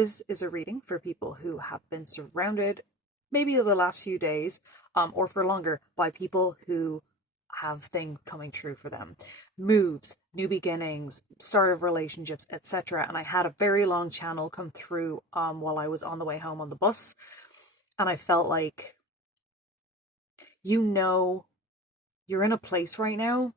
This is a reading for people who have been surrounded, maybe the last few days, or for longer, by people who have things coming true for them. Moves, new beginnings, start of relationships, etc. And I had a very long channel come through while I was on the way home on the bus. And I felt like, you know, you're in a place right now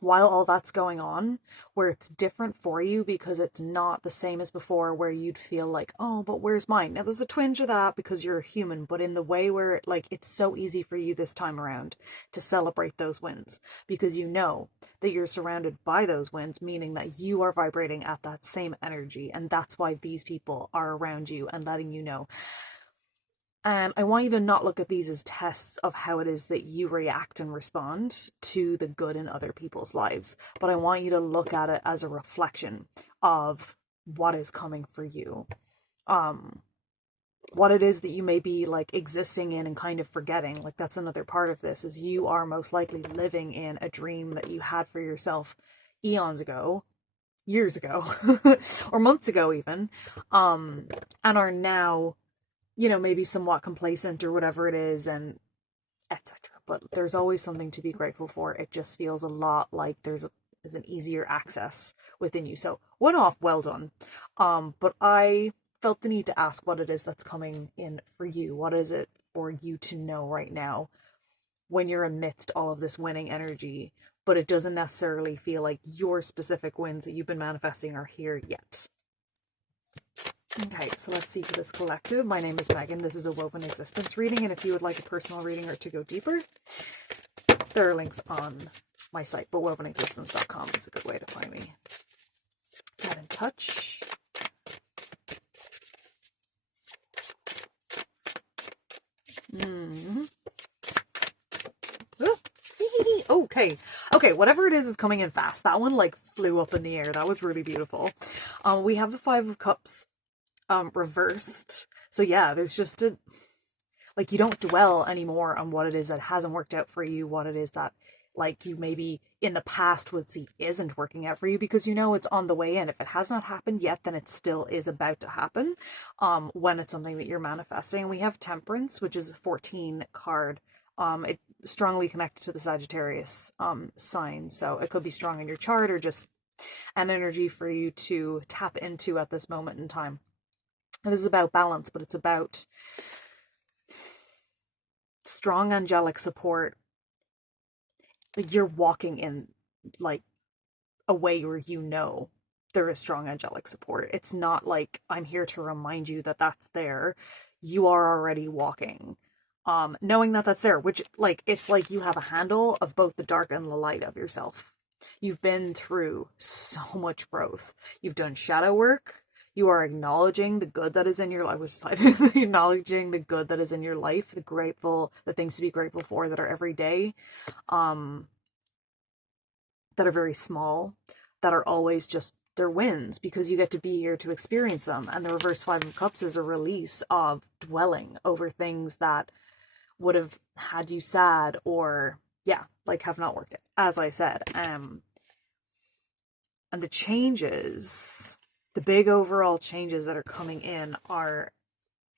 while all that's going on where it's different for you because it's not the same as before, where you'd feel like, oh, but where's mine? Now there's a twinge of that because you're a human, but in the way where like it's so easy for you this time around to celebrate those wins because you know that you're surrounded by those wins, meaning that you are vibrating at that same energy, and that's why these people are around you and letting you know. And I want you to not look at these as tests of how it is that you react and respond to the good in other people's lives, but I want you to look at it as a reflection of what is coming for you. What it is that you may be like existing in and kind of forgetting. Like that's another part of this, is you are most likely living in a dream that you had for yourself eons ago, years ago, or months ago even, and are now, you know, maybe somewhat complacent or whatever it is, and etc. But there's always something to be grateful for. It just feels a lot like there's an easier access within you. So one off, well done. But I felt the need to ask what it is that's coming in for you. What is it for you to know right now when you're amidst all of this winning energy, but it doesn't necessarily feel like your specific wins that you've been manifesting are here yet. Okay, so let's see for this collective. My name is Megan. This is a Woven Existence reading, and if you would like a personal reading or to go deeper, there are links on my site, but wovenexistence.com is a good way to find me. Get in touch. Okay, whatever it is coming in fast. That one like flew up in the air. That was really beautiful. We have the Five of Cups reversed. So yeah, there's just a, like, you don't dwell anymore on what it is that hasn't worked out for you, what it is that like you maybe in the past would see isn't working out for you, because you know it's on the way in. If it has not happened yet, then it still is about to happen when it's something that you're manifesting. We have Temperance, which is a 14 card. It strongly connected to the Sagittarius sign, so it could be strong in your chart or just an energy for you to tap into at this moment in time. It is about balance, but it's about strong angelic support. Like you're walking in like a way where you know there is strong angelic support. It's not like I'm here to remind you that that's there. You are already walking, knowing that that's there, which like it's like you have a handle of both the dark and the light of yourself. You've been through so much growth. You've done shadow work. You are acknowledging the good that is in your life, acknowledging the good that is in your life, the things to be grateful for that are every day, that are very small, that are always just, they're wins because you get to be here to experience them. And the reverse Five of Cups is a release of dwelling over things that would have had you sad or, yeah, like have not worked out, as I said. And the changes, the big overall changes that are coming in are,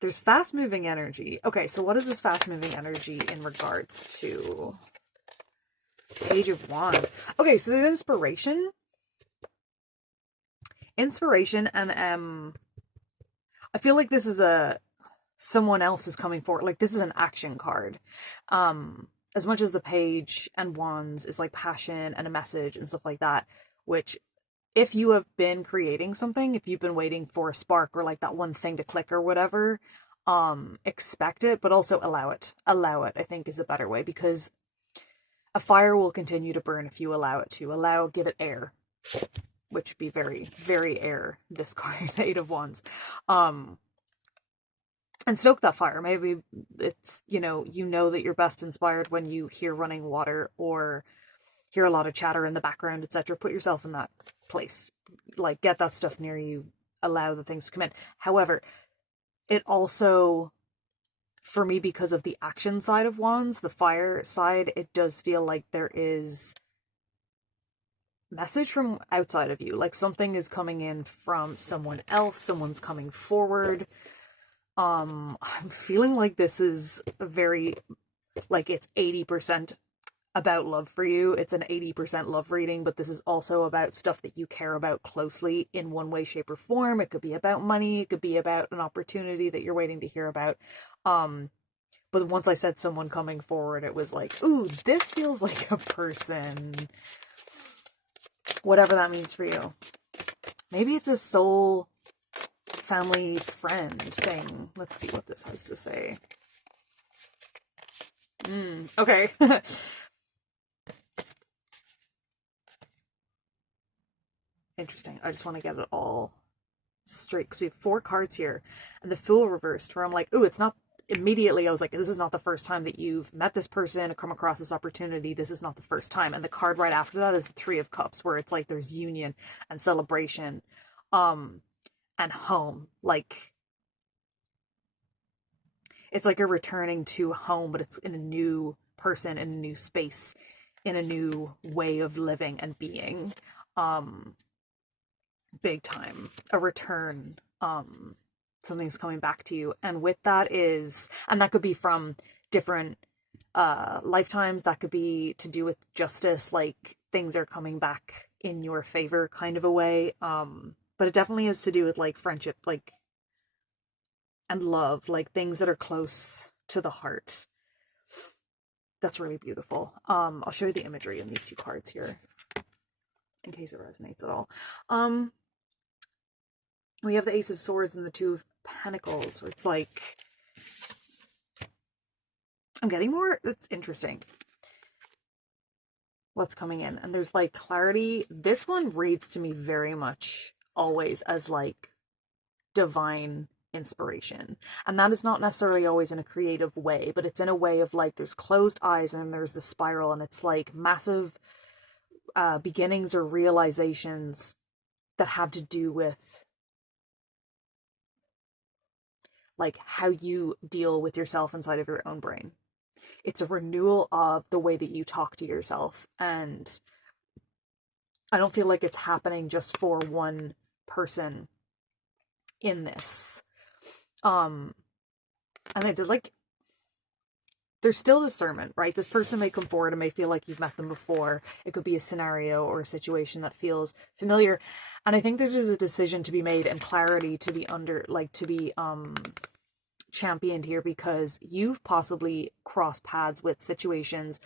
there's fast moving energy. Okay, so what is this fast moving energy in regards to Page of Wands? Okay, so there's inspiration, and I feel like this is someone else is coming forward. Like this is an action card. As much as the Page and Wands is like passion and a message and stuff like that, which if you have been creating something, if you've been waiting for a spark or like that one thing to click or whatever, expect it, but also allow it. I think is a better way, because a fire will continue to burn if you allow it to. Give it air, which would be very, very air, this card, the Eight of Wands. And stoke that fire. Maybe it's, you know that you're best inspired when you hear running water or hear a lot of chatter in the background, etc. Put yourself in that place. Like, get that stuff near you. Allow the things to come in. However, it also, for me, because of the action side of Wands, the fire side, it does feel like there is message from outside of you. Like something is coming in from someone else, someone's coming forward. I'm feeling like this is a very, like it's 80% about love for you. It's an 80% love reading, but this is also about stuff that you care about closely in one way, shape, or form. It could be about money, it could be about an opportunity that you're waiting to hear about. But once I said someone coming forward, it was like, ooh, this feels like a person. Whatever that means for you. Maybe it's a soul family friend thing. Let's see what this has to say. Okay. Interesting. I just want to get it all straight because we have 4 cards here and the Fool reversed, where I'm like, ooh, it's not. Immediately I was like, this is not the first time that you've met this person or come across this opportunity. This is not the first time. And the card right after that is the 3 of Cups, where it's like there's union and celebration and home. Like it's like a returning to home, but it's in a new person, in a new space, in a new way of living and being. Big time. A return. Something's coming back to you. And with that is, and that could be from different lifetimes, that could be to do with justice, like things are coming back in your favor kind of a way. But it definitely has to do with like friendship, like, and love, like things that are close to the heart. That's really beautiful. I'll show you the imagery in these 2 cards here in case it resonates at all. We have the Ace of Swords and the 2 of Pentacles, where it's like, I'm getting more, it's interesting what's coming in. And there's like clarity. This one reads to me very much always as like divine inspiration. And that is not necessarily always in a creative way, but it's in a way of like there's closed eyes and there's the spiral, and it's like massive beginnings or realizations that have to do with like how you deal with yourself inside of your own brain. It's a renewal of the way that you talk to yourself. And I don't feel like it's happening just for one person in this. And I did like, there's still discernment, right? This person may come forward and may feel like you've met them before. It could be a scenario or a situation that feels familiar. And I think there's a decision to be made and clarity to be championed here, because you've possibly crossed paths with situations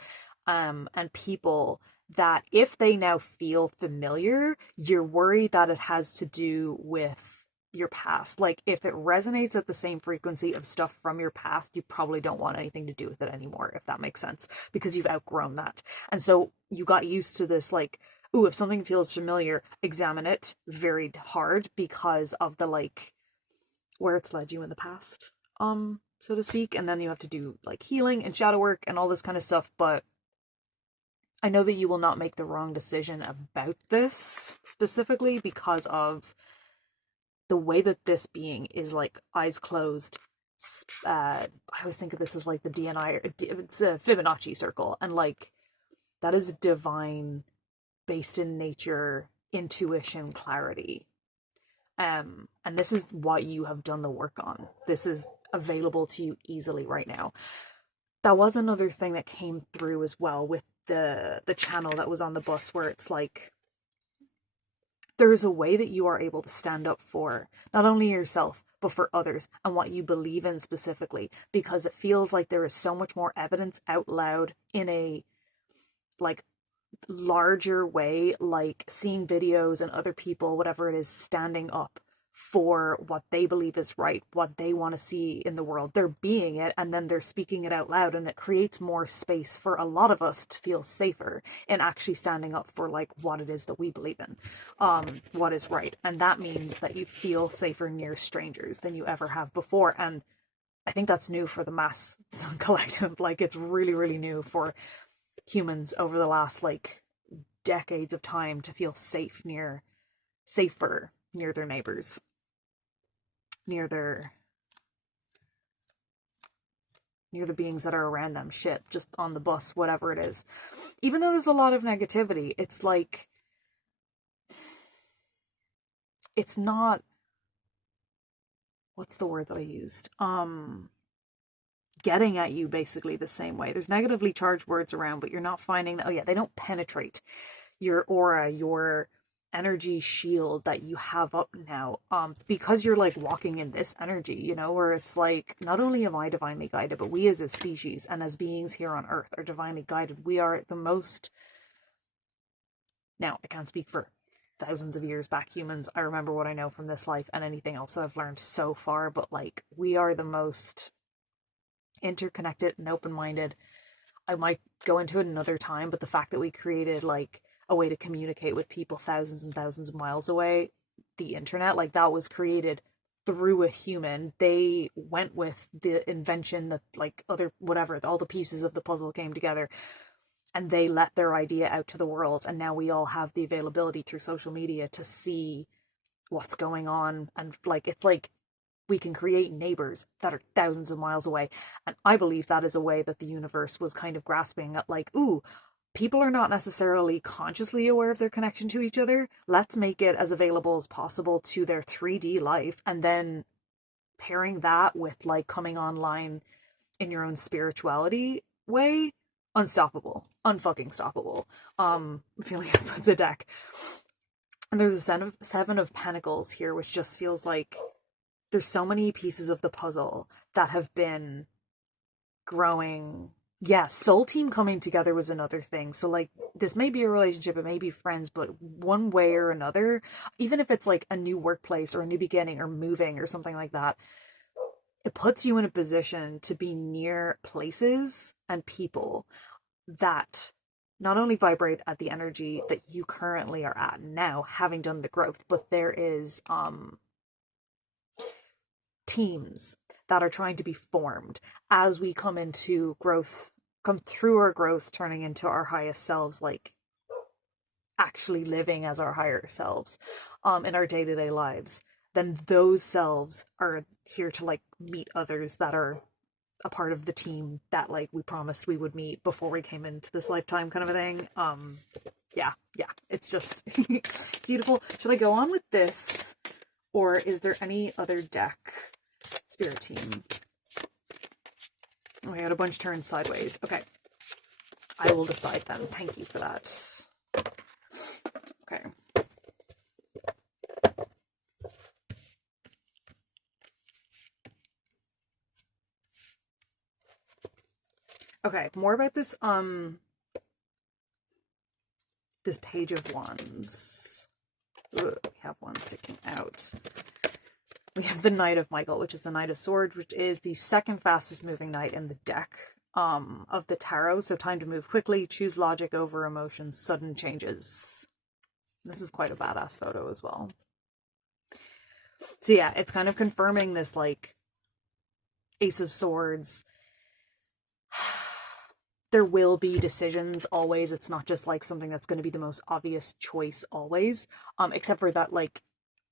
and people that if they now feel familiar, you're worried that it has to do with your past. Like if it resonates at the same frequency of stuff from your past, you probably don't want anything to do with it anymore, if that makes sense, because you've outgrown that. And so you got used to this, like, ooh, if something feels familiar, examine it very hard because of the like where it's led you in the past, so to speak. And then you have to do like healing and shadow work and all this kind of stuff. But I know that you will not make the wrong decision about this specifically because of the way that this being is like eyes closed. I always think of this as like the DNI, it's a Fibonacci circle, and like that is divine, based in nature, intuition, clarity. And this is what you have done the work on. This is available to you easily right now. That was another thing that came through as well with the channel that was on the bus, where it's like there's a way that you are able to stand up for not only yourself but for others and what you believe in specifically, because it feels like there is so much more evidence out loud in a like larger way, like seeing videos and other people, whatever it is, standing up for what they believe is right, what they want to see in the world. They're being it and then they're speaking it out loud, and it creates more space for a lot of us to feel safer in actually standing up for like what it is that we believe in, what is right. And that means that you feel safer near strangers than you ever have before. And I think that's new for the mass collective. Like it's really, really new for humans over the last like decades of time to feel safer near their neighbors, near the beings that are around them, shit, just on the bus, whatever it is. Even though there's a lot of negativity, it's like it's not, what's the word that I used? Getting at you basically the same way. There's negatively charged words around, but you're not finding that, oh yeah, they don't penetrate your aura, your energy shield that you have up now, because you're like walking in this energy, you know, where it's like, not only am I divinely guided, but we as a species and as beings here on earth are divinely guided. We are the most, now I can't speak for thousands of years back humans, I remember what I know from this life and anything else that I've learned so far, but like, we are the most interconnected and open-minded. I might go into it another time, but the fact that we created like a way to communicate with people thousands and thousands of miles away, the internet, like that was created through a human. They went with the invention that like other whatever, all the pieces of the puzzle came together and they let their idea out to the world, and now we all have the availability through social media to see what's going on. And like, it's like we can create neighbors that are thousands of miles away. And I believe that is a way that the universe was kind of grasping at, like, ooh, people are not necessarily consciously aware of their connection to each other. Let's make it as available as possible to their 3D life. And then pairing that with like coming online in your own spirituality way, unstoppable, unfucking stoppable. I feel like I split the deck. And there's a seven of pentacles here, which just feels like there's so many pieces of the puzzle that have been growing. Yeah, soul team coming together was another thing. So like, this may be a relationship, it may be friends, but one way or another, even if it's like a new workplace or a new beginning or moving or something like that, it puts you in a position to be near places and people that not only vibrate at the energy that you currently are at now, having done the growth, but there is teams that are trying to be formed as we come into growth, come through our growth, turning into our highest selves, like actually living as our higher selves in our day-to-day lives. Then those selves are here to like meet others that are a part of the team that like we promised we would meet before we came into this lifetime, kind of a thing. Yeah, it's just beautiful. Should I go on with this, or is there any other deck? Spirit team. Oh, I got a bunch turned sideways. Okay, I will decide then. Thank you for that. Okay. Okay, more about this this Page of Wands. Ugh, we have one sticking out. We have the Knight of Michael, which is the Knight of Swords, which is the second fastest moving knight in the deck of the tarot. So time to move quickly, choose logic over emotions, sudden changes. This is quite a badass photo as well. So yeah, it's kind of confirming this like Ace of Swords. There will be decisions always. It's not just like something that's going to be the most obvious choice always. Except for that, like,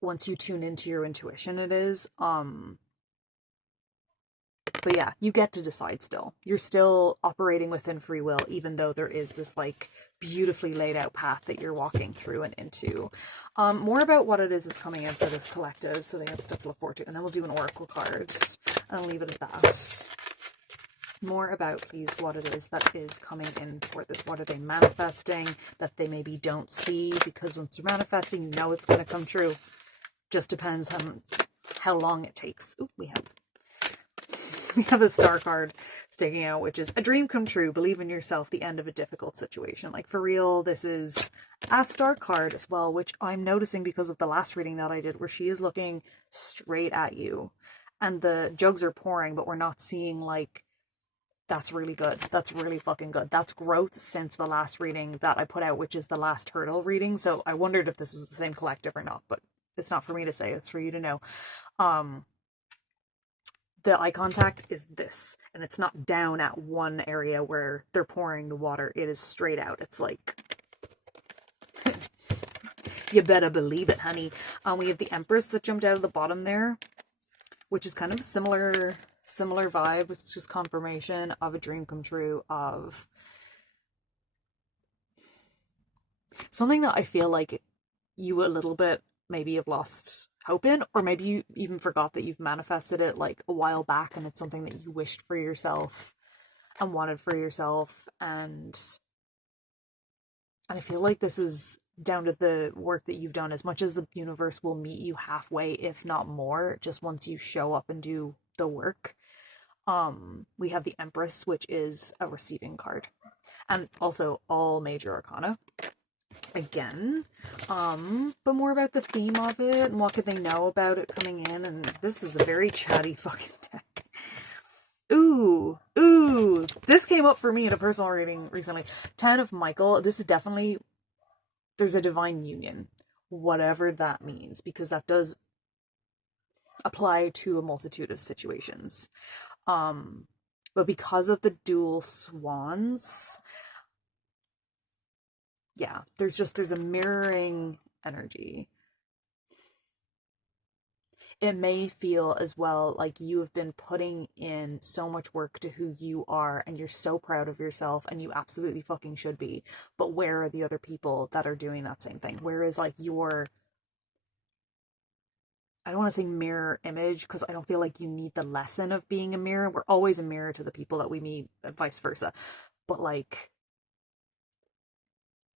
once you tune into your intuition, it is. But yeah, you get to decide still. You're still operating within free will, even though there is this like beautifully laid out path that you're walking through and into. More about what it is that's coming in for this collective, so they have stuff to look forward to. And then we'll do an oracle card and I'll leave it at that. More about, please, what it is that is coming in for this. What are they manifesting that they maybe don't see? Because once you're manifesting, you know it's going to come true. Just depends on how long it takes. Ooh, we have a star card sticking out, which is a dream come true. Believe in yourself. The end of a difficult situation. Like, for real, this is a star card as well, which I'm noticing because of the last reading that I did, where she is looking straight at you and the jugs are pouring, but we're not seeing like, that's really good. That's really fucking good. That's growth since the last reading that I put out, which is the last hurdle reading. So I wondered if this was the same collective or not, but it's not for me to say. It's for you to know. The eye contact is this, and it's not down at one area where they're pouring the water. It is straight out. It's like, you better believe it, honey. We have the Empress that jumped out of the bottom there, which is kind of a similar vibe. It's just confirmation of a dream come true, of something that I feel like you a little bit maybe you've lost hope in, or maybe you even forgot that you've manifested it like a while back and it's something that you wished for yourself and wanted for yourself. And I feel like this is down to the work that you've done. As much as the universe will meet you halfway, if not more, just once you show up and do the work. We have the Empress, which is a receiving card, and also all major arcana again. But more about the theme of it and what could they know about it coming in. And this is a very chatty fucking deck. Ooh, this came up for me in a personal reading recently. 10 of Michael. This is definitely, there's a divine union, whatever that means, because that does apply to a multitude of situations. But because of the dual swans, yeah, there's a mirroring energy. It may feel as well like you have been putting in so much work to who you are and you're so proud of yourself, and you absolutely fucking should be. But where are the other people that are doing that same thing? Where is like your, I don't want to say mirror image, because I don't feel like you need the lesson of being a mirror. We're always a mirror to the people that we meet, and vice versa. But like,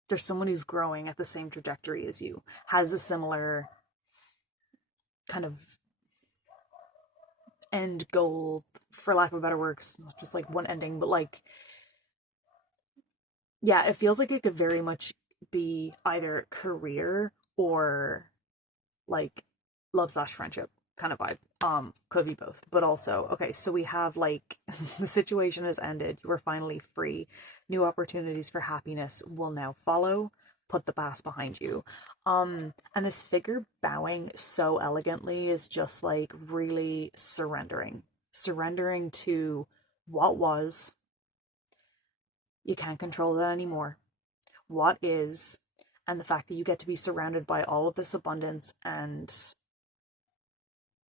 there's someone who's growing at the same trajectory as you, has a similar kind of end goal, for lack of a better word, not just like one ending, but like, yeah, it feels like it could very much be either career or like love/friendship kind of vibe. Could be both, but also, okay, so we have like the situation has ended, you are finally free, new opportunities for happiness will now follow, put the past behind you. And this figure bowing so elegantly is just like really surrendering to what was. You can't control that anymore. What is, and the fact that you get to be surrounded by all of this abundance, and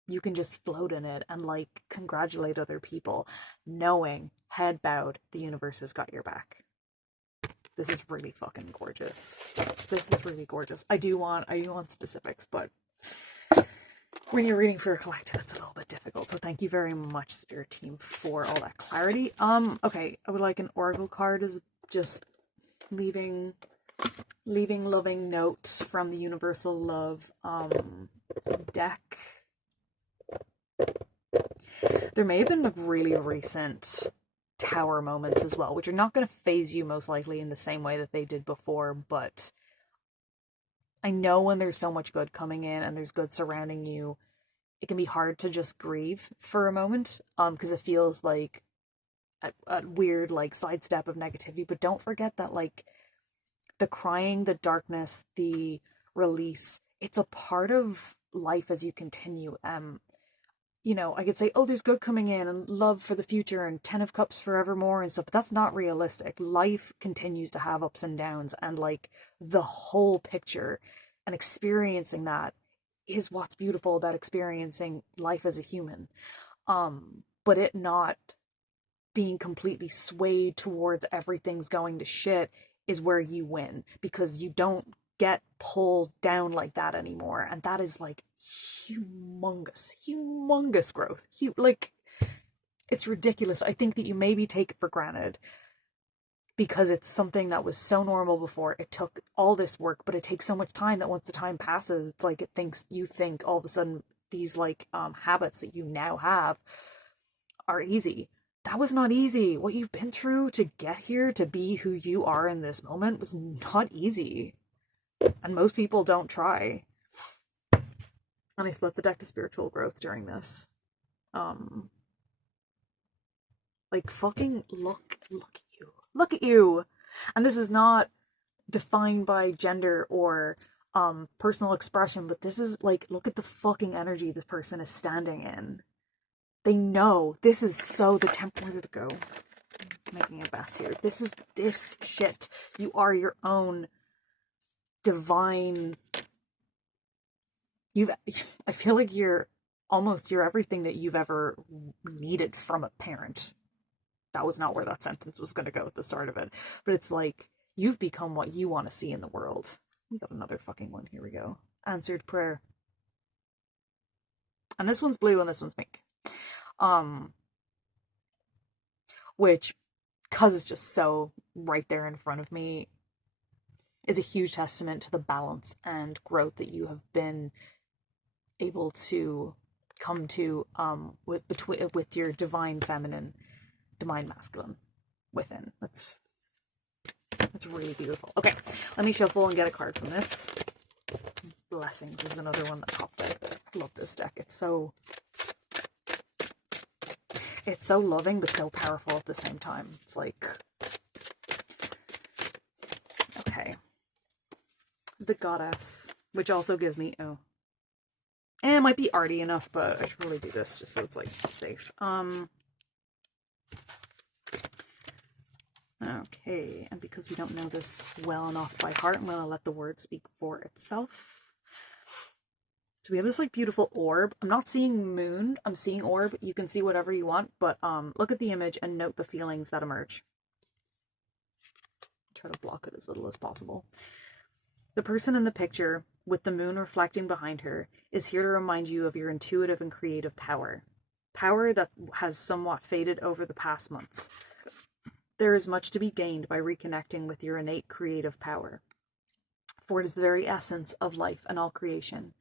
you can just float in it and like congratulate other people, knowing, head bowed, the universe has got your back. This is really fucking gorgeous. This is really gorgeous. I do want specifics, but when you're reading for a collective, it's a little bit difficult. So thank you very much, Spirit Team, for all that clarity. Okay, I would like an oracle card as just leaving loving notes from the Universal Love deck. There may have been like really recent tower moments as well, which are not going to phase you most likely in the same way that they did before, but I know when there's so much good coming in and there's good surrounding you, it can be hard to just grieve for a moment, because it feels like a weird like sidestep of negativity. But don't forget that like the crying, the darkness, the release, it's a part of life as you continue. You know, I could say, oh, there's good coming in and love for the future and 10 of cups forevermore and stuff, but that's not realistic. Life continues to have ups and downs, and like the whole picture and experiencing that is what's beautiful about experiencing life as a human. But it not being completely swayed towards everything's going to shit is where you win, because you don't get pulled down like that anymore. And that is like humongous growth. Like, it's ridiculous. I think that you maybe take it for granted because it's something that was so normal before. It took all this work, but it takes so much time that once the time passes, it's like you think all of a sudden these like habits that you now have are easy. That was not easy. What you've been through to get here, to be who you are in this moment, was not easy. And most people don't try. And I split the deck to spiritual growth during this. Like, fucking look at you. Look at you. And this is not defined by gender or personal expression, but this is like, look at the fucking energy this person is standing in. They know this is so the temple. Where did it go? I'm making a mess here. This is this shit. You are your own divine. I feel like you're everything that you've ever needed from a parent. That was not where that sentence was going to go at the start of it. But it's like, you've become what you want to see in the world. We got another fucking one. Here we go. answered prayer. And this one's blue and this one's pink. Which, because it's just so right there in front of me, is a huge testament to the balance and growth that you have been able to come to with your divine feminine, divine masculine within. That's really beautiful. Okay, let me shuffle and get a card from this. Blessings is another one that popped out. I love this deck. It's so loving but so powerful at the same time. It's like, okay, the Goddess, which also gives me, oh, and it might be arty enough, but I should probably do this just so it's like safe. Okay, and because we don't know this well enough by heart, I'm gonna let the word speak for itself. So we have this like beautiful orb. I'm not seeing moon, I'm seeing orb. You can see whatever you want, but look at the image and note the feelings that emerge. Try to block it as little as possible. The person in the picture, with the moon reflecting behind her, is here to remind you of your intuitive and creative power. Power that has somewhat faded over the past months. There is much to be gained by reconnecting with your innate creative power, for it is the very essence of life and all creation.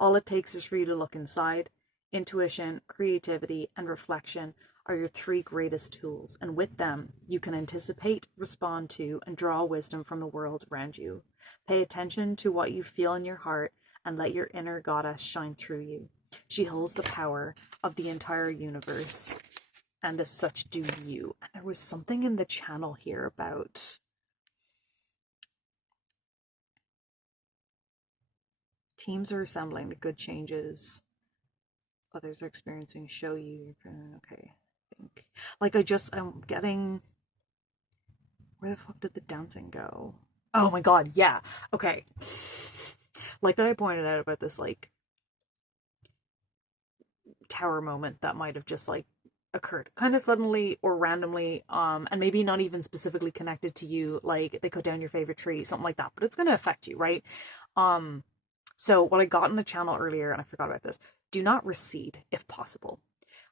All it takes is for you to look inside. Intuition, creativity, and reflection are your three greatest tools, and with them, you can anticipate, respond to, and draw wisdom from the world around you. Pay attention to what you feel in your heart and let your inner goddess shine through you. She holds the power of the entire universe, and as such do you. And there was something in the channel here about teams are assembling, the good changes others are experiencing show you. Okay, I think. Like I'm getting, where the fuck did the dancing go? Oh my god, yeah. Okay. Like I pointed out about this like tower moment that might have just like occurred kind of suddenly or randomly, and maybe not even specifically connected to you, like they cut down your favorite tree, something like that, but it's going to affect you, right? So what I got in the channel earlier, and I forgot about this, do not recede if possible.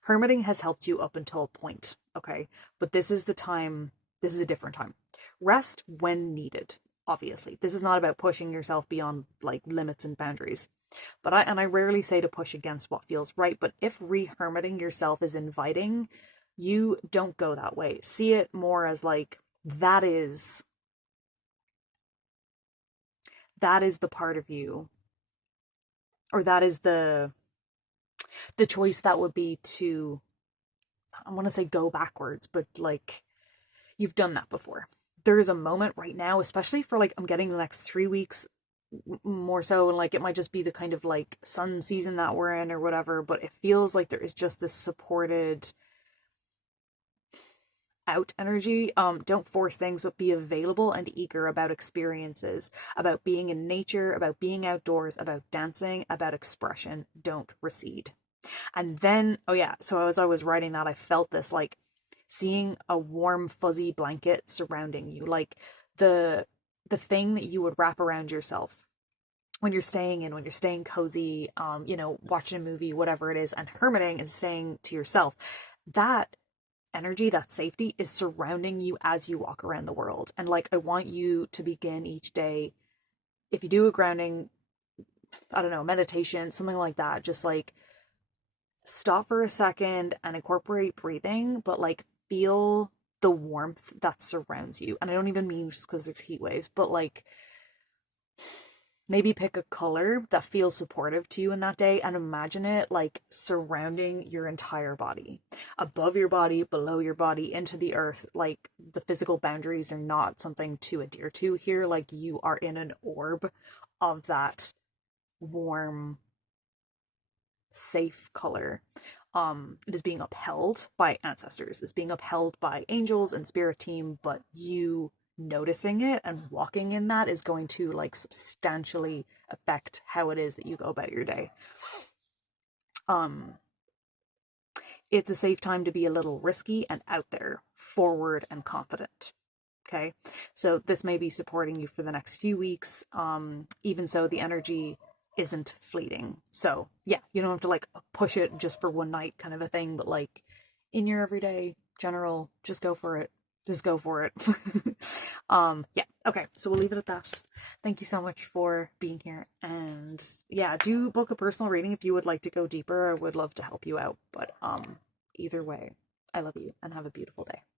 Hermiting has helped you up until a point, okay? But this is the time, this is a different time. Rest when needed, obviously. This is not about pushing yourself beyond like limits and boundaries. But I rarely say to push against what feels right, but if re-hermiting yourself is inviting, you don't go that way. See it more as like, that is the part of you, or that is the choice that would be to, I want to say go backwards, but like you've done that before. There is a moment right now, especially for like, I'm getting the next 3 weeks more so, and like it might just be the kind of like sun season that we're in or whatever, but it feels like there is just this supported out energy. Don't force things, but be available and eager about experiences, about being in nature, about being outdoors, about dancing, about expression. Don't recede. And then, oh yeah, so as I was writing that, I felt this like seeing a warm fuzzy blanket surrounding you, like the thing that you would wrap around yourself when you're staying cozy, watching a movie, whatever it is, and hermiting and staying to yourself. That energy, that safety is surrounding you as you walk around the world. And like, I want you to begin each day, if you do a grounding, I don't know, meditation, something like that, just like stop for a second and incorporate breathing, but like feel the warmth that surrounds you. And I don't even mean just because there's heat waves, but like maybe pick a color that feels supportive to you in that day and imagine it like surrounding your entire body, above your body, below your body, into the earth. Like the physical boundaries are not something to adhere to here. Like you are in an orb of that warm, safe color. It is being upheld by ancestors, it's being upheld by angels and spirit team, but you noticing it and walking in that is going to like substantially affect how it is that you go about your day. It's a safe time to be a little risky and out there, forward and confident. Okay, so this may be supporting you for the next few weeks. Even so, the energy isn't fleeting. So yeah, you don't have to like push it just for one night kind of a thing, but like in your everyday general, just go for it. Just go for it. Yeah, okay, so we'll leave it at that. Thank you so much for being here. And yeah, do book a personal reading if you would like to go deeper. I would love to help you out. But either way, I love you and have a beautiful day.